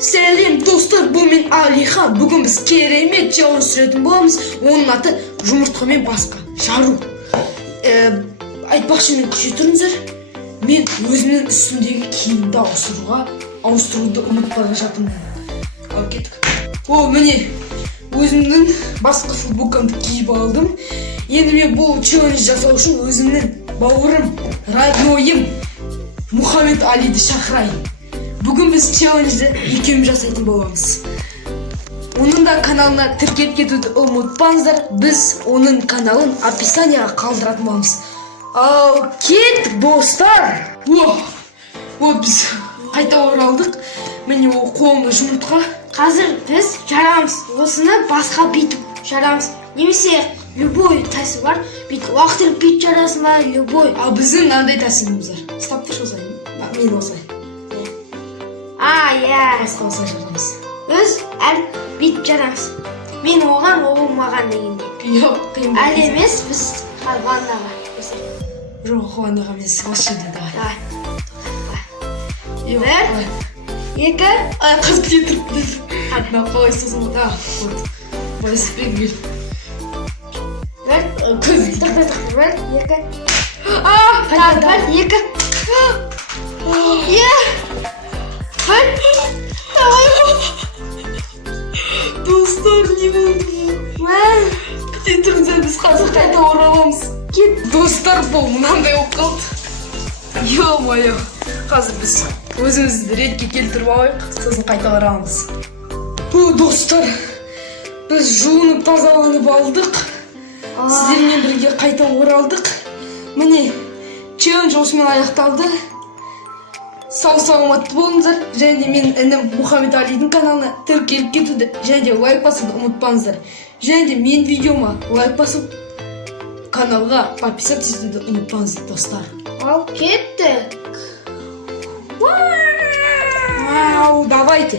Сәлем достар, бұл мен Алихан. Бүгін біз керемет челлендж түсіретін боламыз. Оның аты жұмыртқамен басқа жару. Айтпақшы, мен күші тұрыңыздар. Мен өзімнің үстімдегі киімді ауыстыруды ұмытып бара жатырмын. Ал кеттік. Міне өзімнің басқа футболкамды киіп алдым. Енді мен бұл челлендж жасау үшін өзімнің бауырым, роднойым Мұхаммед Алиді шақырайын. Бүгін біз челленджді екеуміз жасайтын боламыз. Оның да каналына тіркеліп кетуді ұмытпаңыздар. Біз оның каналын описанияға қалдыратын боламыз. Ал кеттік достар. Біз қайта оралдық. Міне қолымда жұмыртқа. Қазір біз жарамыз. Осыны басқа бүйтіп жарамыз. Немесе любой тәсіл бар. Бүйтіп лақтырып бүйтіп жарасың ба, любой. Ал біздің мынандай тәсіліміз бар. Ұстап тұршы осылай. Мен осылай. Басқа осылай жарамыз. Біз әл бүйтіп жарамыз. Мен оған, ол маған дегенде. Қиын Әл емес, біз ваннаға. Жоқ, ваннаға мен осы жерде давай. Екі. Қыз кетіріп. Қалай сосын да. Байсыпен кел. Көз кетіріп. Бір, екі. Бір, екі. Достар, не болды? Кете тұрыңыздар, біз қазір қайта ораламыз. Кет. Достар, бұл мынандай болып қалды. Ё-моё. Қазір біз өзімізді ретке келтіріп алайық, сосын қайта ораламыз. Достар, біз жуынып тазаланып алдық. Сіздермен бірге қайта оралдық. Міне, челлендж осымен аяқталды. Сау-саламатты болыңыздар. Және мен інім Мұхаммед Алидің каналына тіркеліп кетуді және лайк басуды ұмытпаңыздар. Және мен видеома лайк басып, каналға подписаться етуді ұмытпаңыздар, достар. Ал кеттік. Давайте.